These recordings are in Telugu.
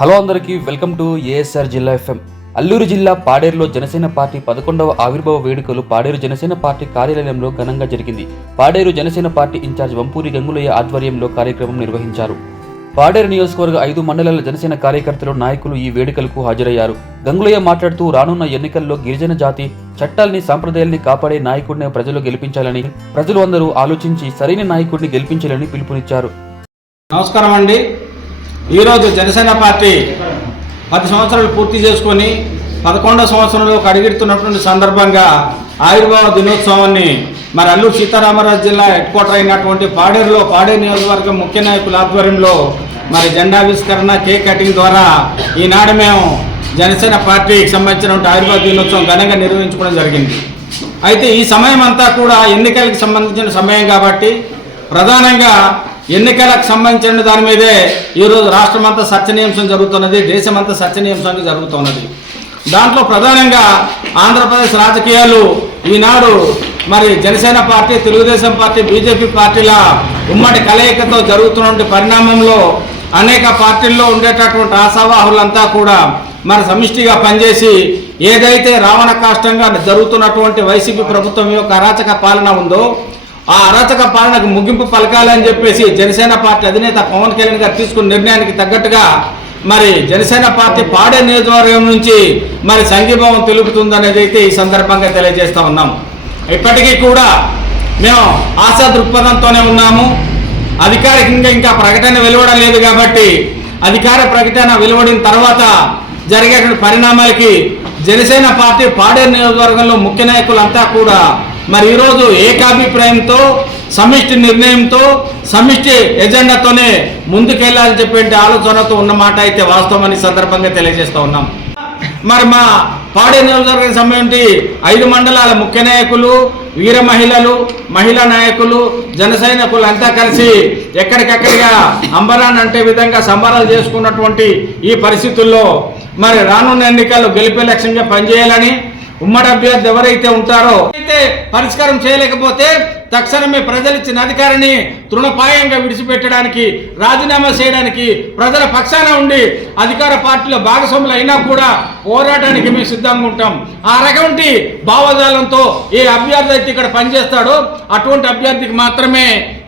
హలో అందరికీ వెల్కమ్ టు ఏఎస్ఆర్ జిల్లా ఎఫ్ఎం. అల్లూరు జిల్లా పాడేరులో జనసేన పార్టీ 11వ ఆవిర్భావ వేడుకలు పాడేరు జనసేన పార్టీ కార్యాలయంలో ఘనంగా జరిగింది. పాడేరు జనసేన పార్టీ ఇన్ఛార్జ్ వంపూరి గంగులయ్య ఆధ్వర్యంలో కార్యక్రమం నిర్వహించారు. పాడేరు నియోజకవర్గ 5 మండలాల జనసేన కార్యకర్తలు నాయకులు ఈ వేడుకలకు హాజరయ్యారు. గంగులయ్య మాట్లాడుతూ రానున్న ఎన్నికల్లో గిరిజన జాతి చట్టాల్ని సంప్రదాయాల్ని కాపాడే నాయకుడిని ప్రజలు గెలిపించాలని, ప్రజలు అందరూ ఆలోచించి సరైన నాయకుడిని గెలిపించాలని పిలుపునిచ్చారు. నమస్కారం అండి. ఈరోజు జనసేన పార్టీ 10 సంవత్సరాలు పూర్తి చేసుకొని 11వ సంవత్సరంలో అడుగెడుతున్నటువంటి సందర్భంగా ఆవిర్భావ దినోత్సవాన్ని మరి అల్లూరు సీతారామరాజు జిల్లా హెడ్ క్వార్టర్ అయినటువంటి పాడేరులో పాడేరు నియోజకవర్గం ముఖ్య నాయకుల ఆధ్వర్యంలో మరి జెండావిష్కరణ, కేక్ కటింగ్ ద్వారా ఈనాడు మేము జనసేన పార్టీకి సంబంధించినటువంటి ఆవిర్భావ దినోత్సవం ఘనంగా నిర్వహించుకోవడం జరిగింది. అయితే ఈ సమయం అంతా కూడా ఎన్నికలకు సంబంధించిన సమయం కాబట్టి ప్రధానంగా ఎన్నికలకు సంబంధించిన దాని మీదే ఈరోజు రాష్ట్రమంతా చర్చనీయాంశం జరుగుతున్నది, దేశమంతా చర్చనీయాంశంగా జరుగుతున్నది. దాంట్లో ప్రధానంగా ఆంధ్రప్రదేశ్ రాజకీయాలు ఈనాడు మరి Janasena party, Telugu Desam party, BJP పార్టీల ఉమ్మడి కలయికతో జరుగుతున్నటువంటి పరిణామంలో అనేక పార్టీల్లో ఉండేటటువంటి ఆశావాహులంతా కూడా మరి సమిష్టిగా పనిచేసి ఏదైతే రావణ కాష్టంగా జరుగుతున్నటువంటి వైసీపీ ప్రభుత్వం యొక్క అరాచక పాలన ఉందో ఆ అరాచక పాలనకు ముగింపు పలకాలని చెప్పేసి జనసేన పార్టీ అధినేత పవన్ కళ్యాణ్ గారు తీసుకున్న నిర్ణయానికి తగ్గట్టుగా మరి జనసేన పార్టీ పాడే నియోజకవర్గం నుంచి మరి సంఘీభావం తెలుపుతుందనేది అయితే ఈ సందర్భంగా తెలియజేస్తూ ఉన్నాం. ఇప్పటికీ కూడా మేము ఆశా దృక్పథంతోనే ఉన్నాము. అధికారికంగా ఇంకా ప్రకటన వెలువడం లేదు కాబట్టి అధికార ప్రకటన వెలువడిన తర్వాత జరిగేటువంటి పరిణామాలకి జనసేన పార్టీ పాడేరు నియోజకవర్గంలో ముఖ్య నాయకులంతా కూడా మరి ఈరోజు ఏకాభిప్రాయంతో, సమిష్టి నిర్ణయంతో, సమిష్టి ఎజెండాతోనే ముందుకెళ్లాలని చెప్పే ఆలోచనతో ఉన్నమాట అయితే వాస్తవాన్ని సందర్భంగా తెలియజేస్తూ ఉన్నాం. మరి మా పాడేరు నియోజకవర్గం సంబంధించి 5 మండలాల ముఖ్య నాయకులు, వీర మహిళలు, మహిళా నాయకులు, జన సైనికులు అంతా కలిసి ఎక్కడికక్కడిగా అంబరాన్ అంటే విధంగా సంబరాలు చేసుకున్నటువంటి ఈ పరిస్థితుల్లో మరి రానున్న ఎన్నికల్లో గెలిపే లక్ష్యంగా పనిచేయాలని, ఉమ్మడి అభ్యర్థి ఎవరైతే ఉంటారో అయితే పరిష్కారం చేయలేకపోతే తక్షణమే ప్రజలు ఇచ్చిన అధికారాన్ని తృణపాయంగా విడిచిపెట్టడానికి, రాజీనామా చేయడానికి ప్రజల పక్షాన ఉండి అధికార పార్టీలో భాగస్వాములు అయినా కూడా పోరాటానికి మేము సిద్ధంగా ఉంటాం. ఆ రకమైన భావజాలంతో ఏ అభ్యర్థి అయితే ఇక్కడ పనిచేస్తాడో అటువంటి అభ్యర్థికి మాత్రమే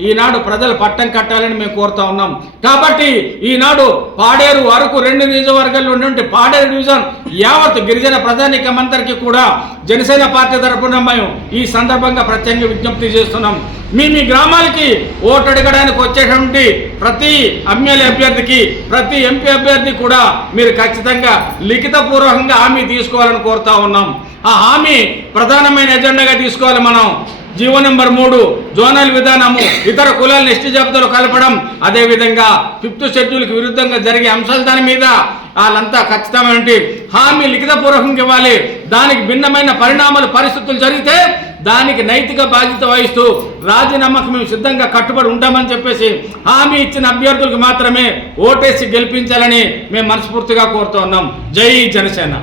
ఈనాడు ప్రజలు పట్టం కట్టాలని మేము కోరుతా ఉన్నాం. కాబట్టి ఈనాడు పాడేరు, అరకు 2 నియోజకవర్గాల్లో ఉన్నటువంటి పాడేరు డివిజన్ యావత్ గిరిజన ప్రజానీకమందరికీ కూడా జనసేన పార్టీ తరఫున మేము ఈ సందర్భంగా ప్రత్యేకంగా విజ్ఞప్తి చేస్తున్నాం. మీ గ్రామాలకి ఓటు అడగడానికి వచ్చేటువంటి ప్రతి ఎమ్మెల్యే అభ్యర్థికి, ప్రతి ఎంపీ అభ్యర్థి కూడా మీరు ఖచ్చితంగా లిఖితపూర్వకంగా హామీ తీసుకోవాలని కోరుతా ఉన్నాం. ఆ హామీ ప్రధానమైన ఎజెండాగా తీసుకోవాలి. మనం జీవో నెంబర్ 3 జోనల్ విధానము, ఇతర కులాలను ఎస్టీ జాబితాలో కలపడం, అదేవిధంగా 5th షెడ్యూల్కి విరుద్ధంగా జరిగే అంశాలు దాని మీద వాళ్ళంతా ఖచ్చితమైన హామీ లిఖితపూర్వకంగా ఇవ్వాలి. దానికి భిన్నమైన పరిస్థితులు జరిగితే దానికి నైతిక బాధ్యత వహిస్తూ రాజీనామాకు మేము సిద్ధంగా కట్టుబడి ఉంటామని చెప్పేసి హామీ ఇచ్చిన అభ్యర్థులకు మాత్రమే ఓటేసి గెలిపించాలని మేము మనస్ఫూర్తిగా కోరుతూ ఉన్నాం. జై జనసేన.